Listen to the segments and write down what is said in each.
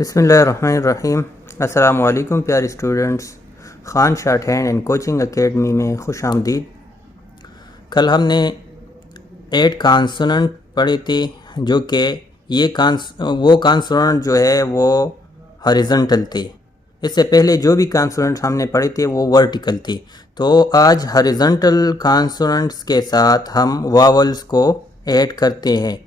बिस्मिल्लाहिर्रहमानिर्रहीम। अस्सलामु अलैकुम प्यारे students, Khan short hand and coaching academy में खुश आमदीद। कल हमने 8 कॉन्सोनेंट पढ़े थे, जो कि वो कॉन्सोनेंट जो है वो हॉरिजॉन्टल थे। इससे पहले जो भी कॉन्सोनेंट हमने पढ़े थे वो वर्टिकल थे। तो आज हॉरिजॉन्टल कॉन्सोनेंट्स के साथ हम वावल्स को ऐड करते हैं।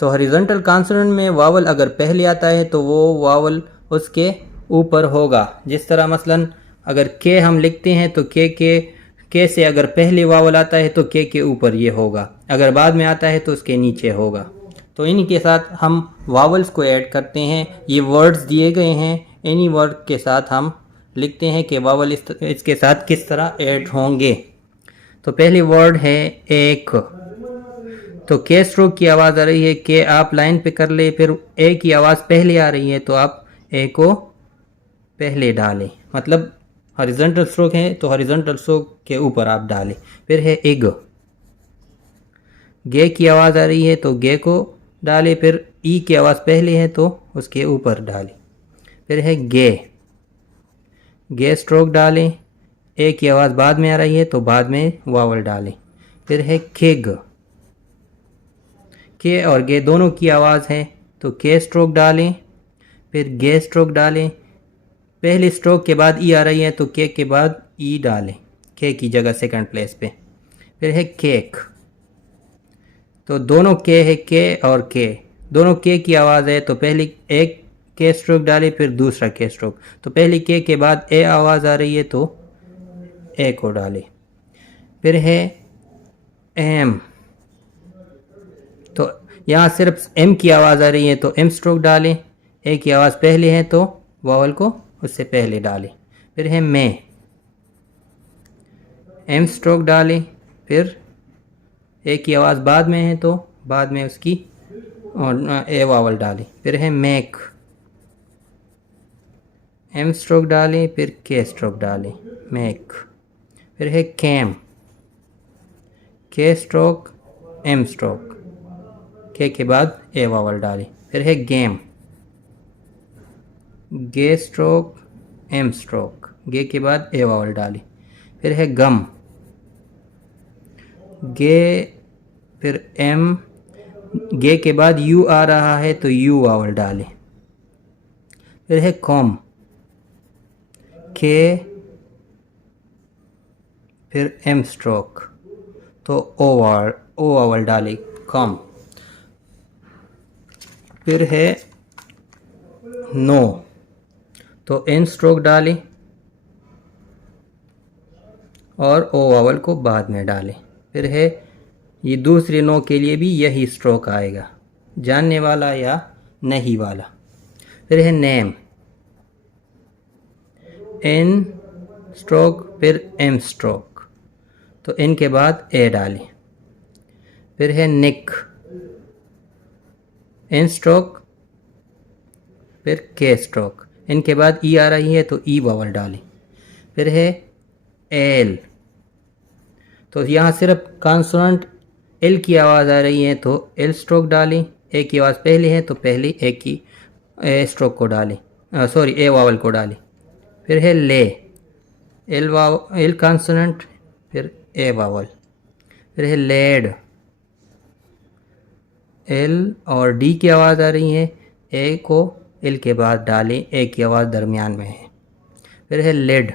तो हॉरिजॉन्टल कॉन्सोनेंट में वावल अगर पहले आता है तो वो वावल उसके ऊपर होगा। जिस तरह मसलन अगर के हम लिखते हैं तो के से अगर पहले वावल आता है तो के ऊपर ये होगा, अगर बाद में आता है तो उसके नीचे होगा। तो इन्हीं के साथ हम वावल्स को ऐड करते हैं। ये वर्ड्स दिए गए हैं, इन्हीं वर्ड के साथ हम लिखते हैं कि वावल इसके साथ किस तरह ऐड होंगे। तो पहली वर्ड है एक। तो के स्ट्रोक की आवाज़ आ रही है, के आप लाइन पे कर ले, फिर ए की आवाज़ पहले आ रही है तो आप ए को पहले डालें, मतलब हॉरिजॉन्टल स्ट्रोक है तो हॉरिजॉन्टल स्ट्रोक के ऊपर आप डालें। फिर है इग। गे की आवाज़ आ रही है तो गे को डालें, फिर ई की आवाज़ पहले है तो उसके ऊपर डालें। फिर है गे स्ट्रोक डालें, ए की आवाज़ बाद में आ रही है तो बाद में वावल डालें। फिर है खिग। के और गे दोनों की आवाज़ है तो के स्ट्रोक डालें, फिर गे स्ट्रोक डालें। पहली स्ट्रोक के बाद ई आ रही है तो के बाद ई डालें, के की जगह सेकंड प्लेस पे। फिर है केक। तो दोनों के है, के और के दोनों के की आवाज़ है तो पहली एक के स्ट्रोक डालें, फिर दूसरा के स्ट्रोक। तो पहली के बाद ए आवाज़ आ रही है तो ए को डालें। फिर है एम। तो यहाँ सिर्फ एम की आवाज़ आ रही है तो एम स्ट्रोक डालें, ए की आवाज़ पहले है तो वावल को उससे पहले डालें। फिर है मैं। एम स्ट्रोक डालें, फिर ए की आवाज़ बाद में है तो बाद में उसकी और ए वावल डालें। फिर है मैक। एम स्ट्रोक डालें, फिर के स्ट्रोक डालें, मैक। फिर है कैम। के स्ट्रोक एम स्ट्रोक, के बाद ए वावल डालें। फिर है गेम। गे स्ट्रोक एम स्ट्रोक, गे के बाद ए वावल डालें। फिर है गम। गे फिर एम, गे के बाद यू आ रहा है तो यू वावल डालें। फिर है कॉम। के फिर एम स्ट्रोक तो ओ वावल डालें, कॉम। फिर है नो। तो एन स्ट्रोक डालें और ओ वावल को बाद में डालें। फिर है ये दूसरे नो के लिए भी यही स्ट्रोक आएगा, जानने वाला या नहीं वाला। फिर है नेम। एन स्ट्रोक फिर एम स्ट्रोक, तो एन के बाद ए डालें। फिर है नेक। एन स्ट्रोक फिर के स्ट्रोक, इनके बाद ई आ रही है तो ई वावल डालें। फिर है एल। तो यहाँ सिर्फ कॉन्सोनेंट एल की आवाज़ आ रही है तो एल स्ट्रोक डालें, ए की आवाज़ पहले है तो पहले ए स्ट्रोक को डालें, ए वावल को डालें। फिर है ले। एल कॉन्सोनेंट फिर ए वावल। फिर है लेड। एल और डी की आवाज़ आ रही है, ए को एल के बाद डालें, ए की आवाज़ दरमियान में है। फिर है led.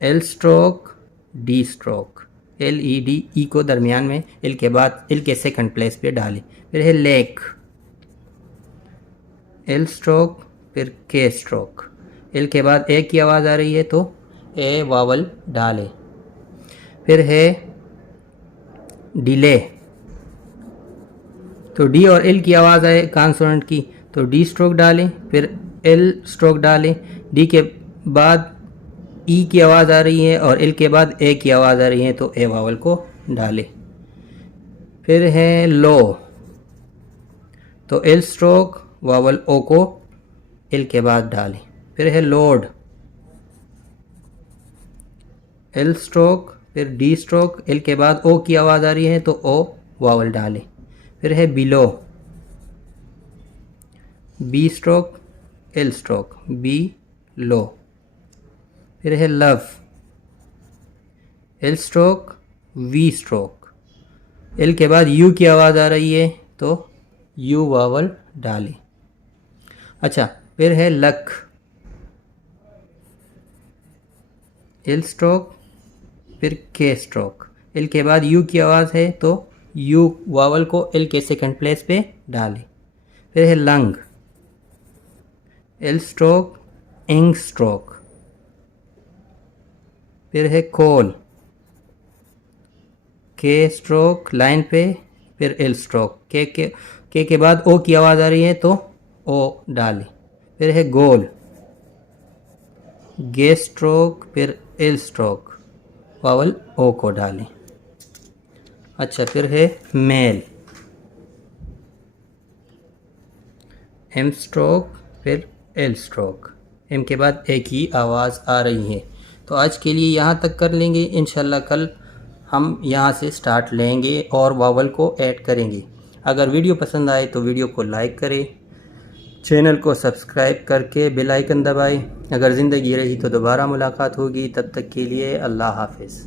L stroke D stroke, L E D, E को दरमियान में, एल के बाद एल के सेकंड प्लेस पे डालें। फिर है लेक। एल स्ट्रोक फिर के स्ट्रोक, एल के बाद ए की आवाज़ आ रही है तो ए वावल डालें। फिर है डिले। तो डी और एल की आवाज़ आए कॉन्सोनेंट की तो डी स्ट्रोक डालें, फिर एल स्ट्रोक डालें। डी के बाद ई की आवाज़ आ रही है और एल के बाद ए की आवाज़ आ रही है तो ए वावल को डालें। फिर है लो। तो एल स्ट्रोक वावल ओ को एल के बाद डालें। फिर है लोड। एल स्ट्रोक फिर डी स्ट्रोक, एल के बाद ओ की आवाज़ आ रही है तो ओ वावल डालें। फिर है below. B stroke L stroke, B low. फिर है love, L stroke V stroke. L के बाद यू की आवाज़ आ रही है तो यू वावल डालें। अच्छा, फिर है लक, एल स्ट्रोक फिर के स्ट्रोक। एल के बाद यू की आवाज़ है तो यू वावल को एल के सेकंड प्लेस पे डालें। फिर है लंग, एल स्ट्रोक इंग स्ट्रोक। फिर है कोल, के स्ट्रोक लाइन पे फिर एल स्ट्रोक। के के बाद ओ की आवाज़ आ रही है तो ओ डालें। फिर है गोल, गे स्ट्रोक फिर एल स्ट्रोक, वावल ओ को डालें। अच्छा, फिर है मेल, एम स्ट्रोक फिर एल स्ट्रोक। एम के बाद ए की आवाज़ आ रही है। तो आज के लिए यहाँ तक कर लेंगे। इंशाल्लाह कल हम यहाँ से स्टार्ट लेंगे और वावल को ऐड करेंगे। अगर वीडियो पसंद आए तो वीडियो को लाइक करें, चैनल को सब्सक्राइब करके बेल आइकन दबाएं। अगर ज़िंदगी रही तो दोबारा मुलाकात होगी। तब तक के लिए अल्लाह हाफ़िज़।